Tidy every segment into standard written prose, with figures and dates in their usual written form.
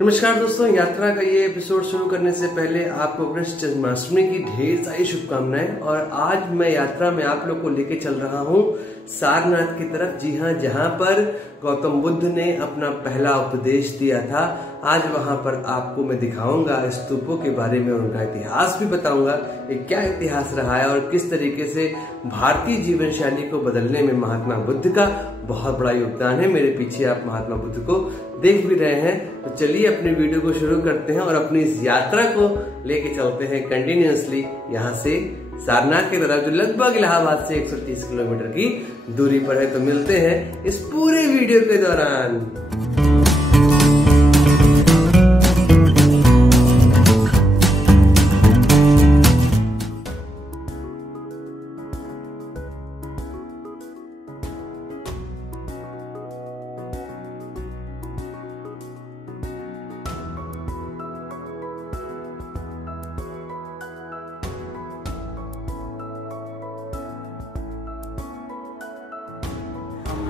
नमस्कार दोस्तों, यात्रा का ये एपिसोड शुरू करने से पहले आपको कृष्ण जन्माष्टमी की ढेर सारी शुभकामनाएं। और आज मैं यात्रा में आप लोग को लेके चल रहा हूँ सारनाथ की तरफ। जी हाँ, जहाँ पर गौतम बुद्ध ने अपना पहला उपदेश दिया था। आज वहां पर आपको मैं दिखाऊंगा स्तूपों के बारे में और उनका इतिहास भी बताऊंगा कि क्या इतिहास रहा है और किस तरीके से भारतीय जीवन शैली को बदलने में महात्मा बुद्ध का बहुत बड़ा योगदान है। मेरे पीछे आप महात्मा बुद्ध को देख भी रहे हैं। तो चलिए अपनी वीडियो को शुरू करते हैं और अपनी इस यात्रा को लेके चलते हैं कंटिन्यूअसली यहाँ से सारनाथ की तरफ, जो लगभग इलाहाबाद से 130 किलोमीटर की दूरी पर है। तो मिलते हैं इस पूरे वीडियो के दौरान।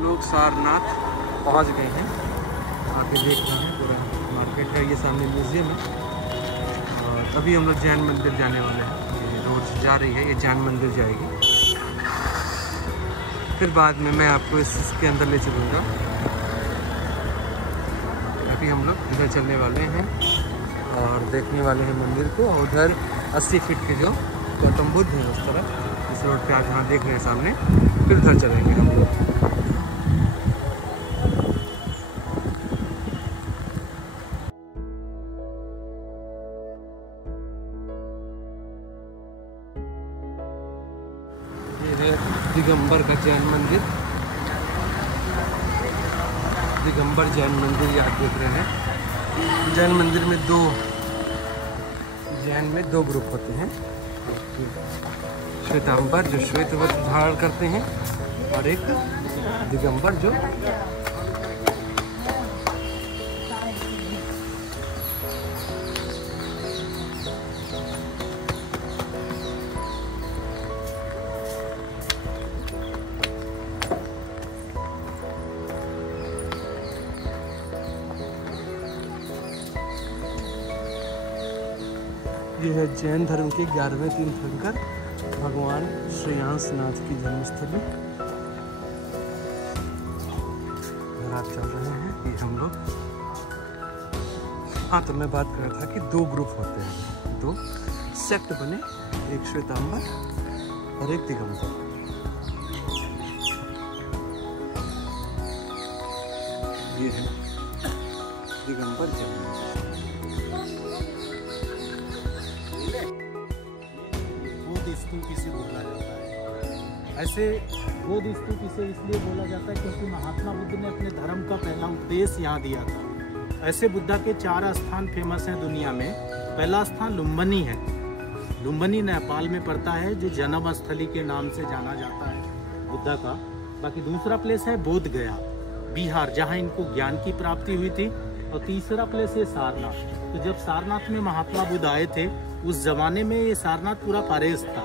लोग सारनाथ पहुंच गए हैं। आगे देख रहे हैं पूरा मार्केट है, ये सामने म्यूजियम है। और अभी हम लोग जैन मंदिर जाने वाले हैं। ये रोड जा रही है, ये जैन मंदिर जाएगी। फिर बाद में मैं आपको इसके अंदर ले चलूँगा। अभी हम लोग इधर चलने वाले हैं और देखने वाले हैं मंदिर को। उधर 80 फीट के जो गौतम बुद्ध है उस तरफ, इस रोड पे आप जहाँ देख रहे हैं सामने, फिर उधर चलेंगे हम लोग। दिगंबर का जैन मंदिर, दिगंबर जैन मंदिर आप देख रहे हैं। जैन मंदिर में दो ग्रुप होते हैं। श्वेतांबर जो श्वेत वस्त्र धारण करते हैं और एक दिगंबर जो ये है जैन धर्म के 11वें तीर्थंकर भगवान श्रेयांसनाथ की जन्मस्थली। आप चल रहे हैं कि हम लोग, हाँ, तो मैं बात कर रहा था कि दो ग्रुप होते हैं, दो सेक्ट बने, एक श्वेतांबर और एक दिगंबर। ये है दिगंबर जैन। स्तूप इसे बोला जाता है। ऐसे बौद्ध स्तूप इसे इसलिए बोला जाता है क्योंकि महात्मा बुद्ध ने अपने धर्म का पहला उपदेश यहाँ दिया था। ऐसे बुद्धा के 4 स्थान फेमस हैं दुनिया में। पहला स्थान लुम्बिनी है। लुम्बिनी नेपाल में पड़ता है, जो जन्म स्थली के नाम से जाना जाता है बुद्धा का। बाकी दूसरा प्लेस है बोध गया, बिहार, जहाँ इनको ज्ञान की प्राप्ति हुई थी। और तीसरा प्लेस है सारनाथ। तो जब सारनाथ में महात्मा बुद्ध आए थे, उस जमाने में ये सारनाथ पूरा फॉरेस्ट था,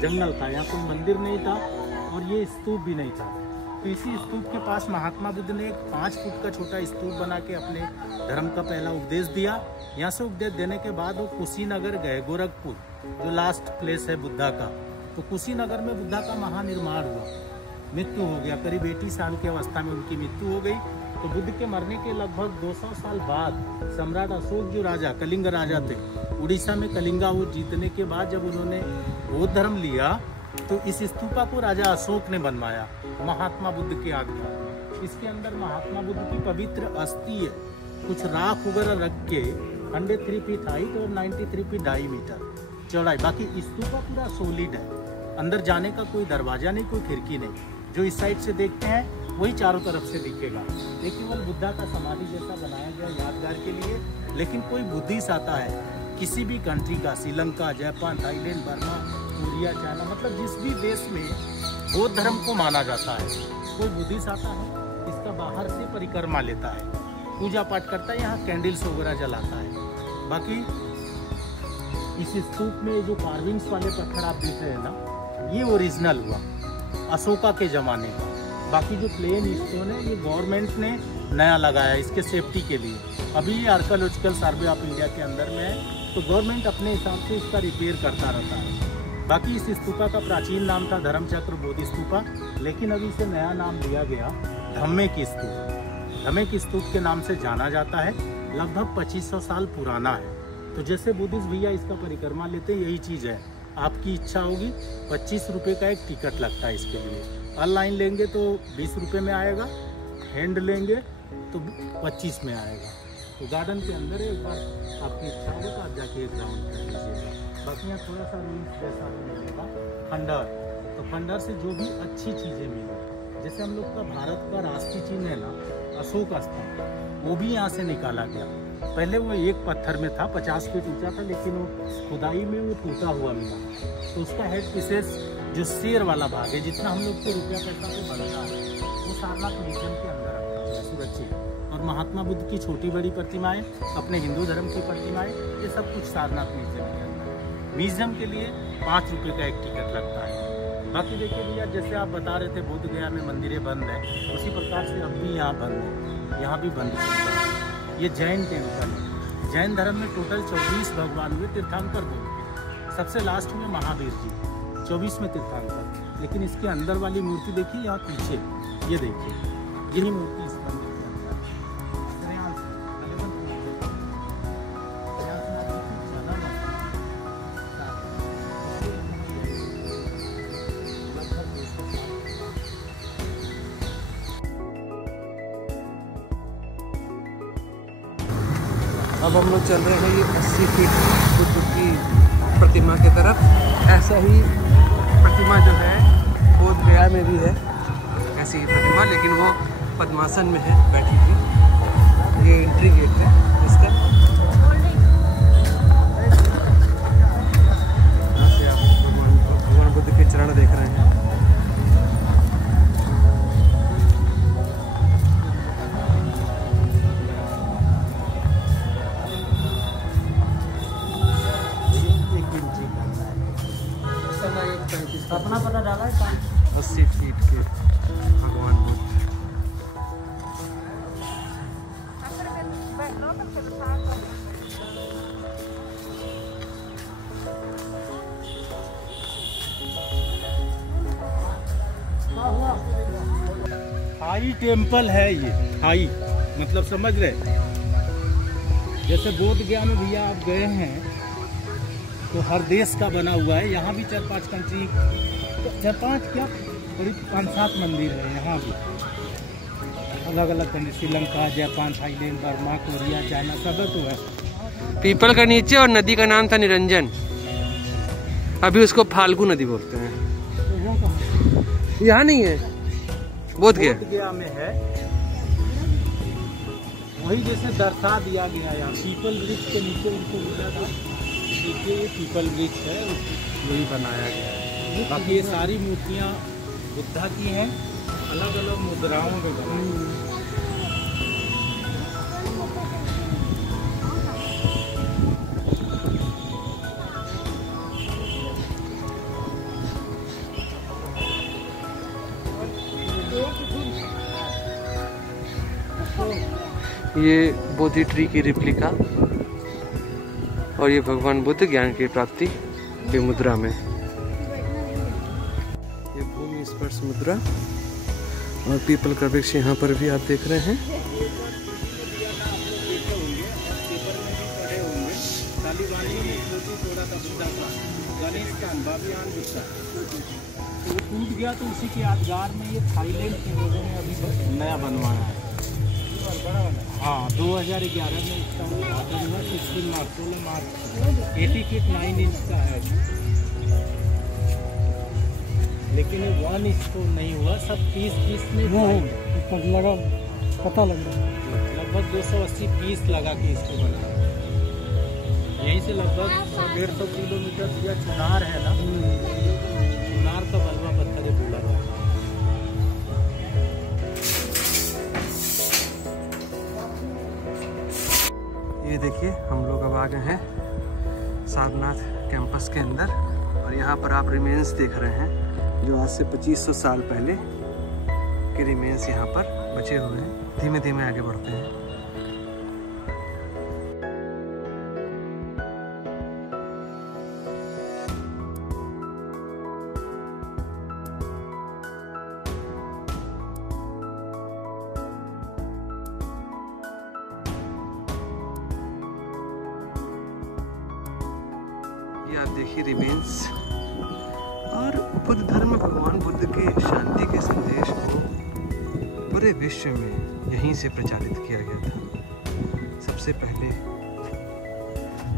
जंगल था, यहाँ कोई मंदिर नहीं था और ये स्तूप भी नहीं था। तो इसी स्तूप के पास महात्मा बुद्ध ने एक 5 फुट का छोटा स्तूप बना के अपने धर्म का पहला उपदेश दिया। यहाँ से उपदेश देने के बाद वो कुशीनगर गए, गोरखपुर, जो लास्ट प्लेस है बुद्धा का। तो कुशीनगर में बुद्धा का महानिर्माण हुआ, मृत्यु हो गया। करीब 80 साल की अवस्था में उनकी मृत्यु हो गई। तो बुद्ध के मरने के लगभग 200 साल बाद सम्राट अशोक, जो राजा, कलिंग राजा थे, उड़ीसा में कलिंगा वो जीतने के बाद जब उन्होंने बौद्ध धर्म लिया, तो इस स्तूपा को राजा अशोक ने बनवाया महात्मा बुद्ध की आज्ञा। इसके अंदर महात्मा बुद्ध की पवित्र अस्थि है, कुछ राख वगैरह रख के 103 फीट हाइट और 93 फीट 2.5 मीटर चौड़ाई। बाकी स्तूपा पूरा सॉलिड है, अंदर जाने का कोई दरवाजा नहीं, कोई खिड़की नहीं। जो इस साइड से देखते हैं वही चारों तरफ से दिखेगा। ये केवल बुद्धा का समाधि जैसा बनाया गया यादगार के लिए। लेकिन कोई बुद्धिस्ट आता है किसी भी कंट्री का, Sri Lanka, Japan, Thailand, Burma, Korea, China, मतलब जिस भी देश में बौद्ध धर्म को माना जाता है, कोई बुद्धिस्ट आता है, इसका बाहर से परिक्रमा लेता है, पूजा पाठ करता है, यहाँ कैंडल्स वगैरह जलाता है। बाकी इस स्तूप में जो कार्विंग्स वाले पत्थर आप देख रहे हैं ना, ये ओरिजिनल हुआ अशोका के ज़माने का। बाकी जो प्लेन स्टोन है ये गवर्नमेंट ने नया लगाया इसके सेफ्टी के लिए। अभी ये आर्कियोलॉजिकल सर्वे ऑफ इंडिया के अंदर में है, तो गवर्नमेंट अपने हिसाब से इसका रिपेयर करता रहता है। बाकी इस स्तूपा का प्राचीन नाम था धर्मचक्र बोधि स्तूपा, लेकिन अभी इसे नया नाम दिया गया धम्मेक स्तूप। धम्मेक स्तूप के नाम से जाना जाता है, लगभग 2500 साल पुराना है। तो जैसे बुद्धिस्ट भैया इसका परिक्रमा लेते हैं, यही चीज़ है। आपकी इच्छा होगी 25 रुपये का एक टिकट लगता है इसके लिए। ऑनलाइन लेंगे तो 20 रुपये में आएगा, हैंड लेंगे तो 25 में आएगा। तो गार्डन के अंदर एक बार आपकी इच्छा होगी तो आप जाके एक राउंड कर लीजिएगा। बाकी यहाँ थोड़ा सा रूल्स जैसा मिलेगा खंडहर, तो खंडहर से जो भी अच्छी चीज़ें मिली, जैसे हम लोग का भारत का राष्ट्रीय चिन्ह है ना अशोक स्तंभ, वो भी यहाँ से निकाला गया। पहले वो एक पत्थर में था, 50 फीट ऊंचा था, लेकिन वो खुदाई में वो टूटा हुआ मिला। तो उसका हेड पीसेस जो शेर वाला भाग है, जितना हम लोग को रुपया पैसा पे बनता है, वो सारनाथ म्यूजियम के अंदर रखा है सुरक्षित। और महात्मा बुद्ध की छोटी बड़ी प्रतिमाएं, अपने हिंदू धर्म की प्रतिमाएं, ये सब कुछ सारनाथ म्यूजियम के अंदर। म्यूजियम के लिए 5 रुपये का एक टिकट लगता है। बाकी देखिए भैया, जैसे आप बता रहे थे बोध गया में मंदिरें बंद है, उसी प्रकार से अब भी यहाँ बंद है, यहाँ भी बंद है। ये जैन टेम्पल है। जैन धर्म में टोटल 24 भगवान हुए तीर्थंकर बोल के। सबसे लास्ट में महावीर जी 24 में तीर्थंकर। लेकिन इसके अंदर वाली मूर्ति देखिए, यहाँ पीछे ये देखिए, यही मूर्ति इस मंदिर के अंदर। अब हम लोग चल रहे हैं ये 80 फीट बुद्ध की प्रतिमा की तरफ। ऐसा ही प्रतिमा जो है बोध गया में भी है, ऐसी ही प्रतिमा, लेकिन वो पद्मासन में है बैठी हुई। ये एंट्री गेट है इसका। यहाँ से आप भगवान बुद्ध के चरण देख रहे हैं। अपना पता डाला है 80 फीट के भगवान बुद्ध। हाई टेम्पल है ये, हाई मतलब समझ रहे। जैसे बोध गया में भैया आप गए हैं तो हर देश का बना हुआ है। यहाँ भी 4-5 कंट्री, 4-5 क्या करीब 5-7 मंदिर है यहाँ भी, अलग अलग country, Sri Lanka, Japan, Thailand, Burma, Korea, China, सब तो है। पीपल का नीचे और नदी का नाम था निरंजन, अभी उसको फाल्गु नदी बोलते हैं। तो यहाँ नहीं है, बोध गया में है। वही जैसे दर्शा दिया गया यहाँ पीपल वृक्ष के नीचे उनको मिला था। देखिए ये पीपल वृक्ष है, यही बनाया गया है। बाकी ये सारी मूर्तियाँ बुद्धा की हैं, अलग अलग मुद्राओं में बनाई। ये बोधि ट्री की रिप्लिका और ये भगवान बुद्ध ज्ञान की प्राप्ति की मुद्रा में। ये भूमि स्पर्श मुद्रा और पीपल का वृक्ष यहाँ पर भी आप देख रहे हैं। टूट गया तो उसी के यादगार में ये थाईलैंड के लोगों ने अभी नया बनवाया है। हाँ 2011 में इसका उद्घाटन हुआ। 16 मार्च 80 फीट 9 इंच का है, लेकिन 1 इंच तो नहीं हुआ, सब 30 में लगा, पता लग रहा है। लगभग 280 पीस लगा के इसको बना। यहीं से लगभग 150 किलोमीटर या चुनार है ना, चुनार का बलवा पत्थर है बोला जाता है। ये देखिए हम लोग अब आ गए हैं सारनाथ कैंपस के अंदर और यहाँ पर आप रिमेन्स देख रहे हैं जो आज से 2500 साल पहले के रिमेन्स यहाँ पर बचे हुए हैं। धीमे धीमे आगे बढ़ते हैं। ये आप देखिए रिमेन्स। और बुद्ध धर्म भगवान बुद्ध के शांति के संदेश को पूरे विश्व में यहीं से प्रचारित किया गया था। सबसे पहले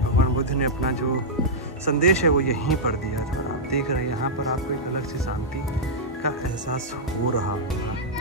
भगवान बुद्ध ने अपना जो संदेश है वो यहीं पर दिया था। आप देख रहे हैं यहाँ पर आपको एक अलग से शांति का एहसास हो रहा होगा।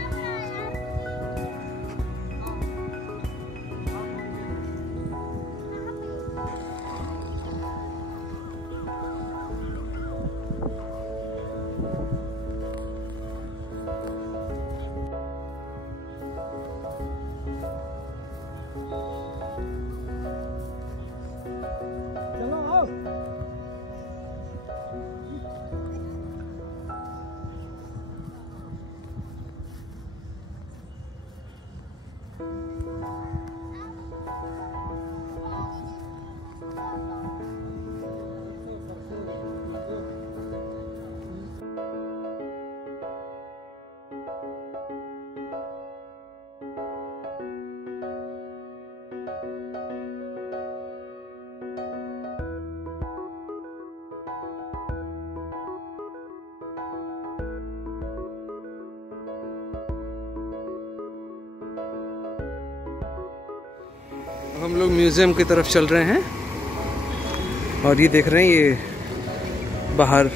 हम लोग म्यूज़ियम की तरफ चल रहे हैं और ये देख रहे हैं, ये बाहर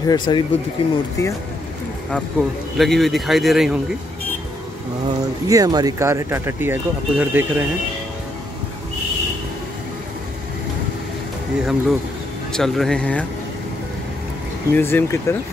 ढेर सारी बुद्ध की मूर्तियाँ आपको लगी हुई दिखाई दे रही होंगी। और ये हमारी कार है टाटा टियागो, आप उधर देख रहे हैं। ये हम लोग चल रहे हैं म्यूज़ियम की तरफ।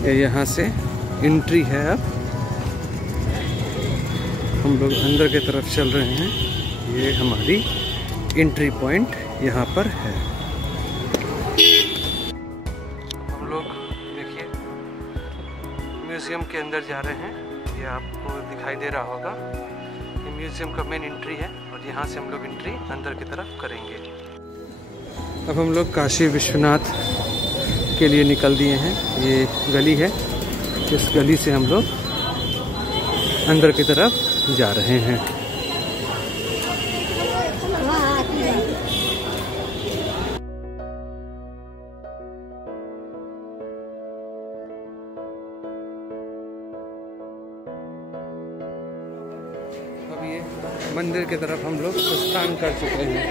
ये यहाँ से एंट्री है। अब हम लोग अंदर की तरफ चल रहे हैं। ये हमारी एंट्री पॉइंट यहाँ पर है। हम लोग देखिए म्यूज़ियम के अंदर जा रहे हैं। ये आपको दिखाई दे रहा होगा, ये म्यूज़ियम का मेन एंट्री है और यहाँ से हम लोग एंट्री अंदर की तरफ करेंगे। अब हम लोग काशी विश्वनाथ के लिए निकल दिए हैं। ये गली है, इस गली से हम लोग अंदर की तरफ जा रहे हैं। अब ये मंदिर की तरफ हम लोग प्रस्थान कर चुके हैं।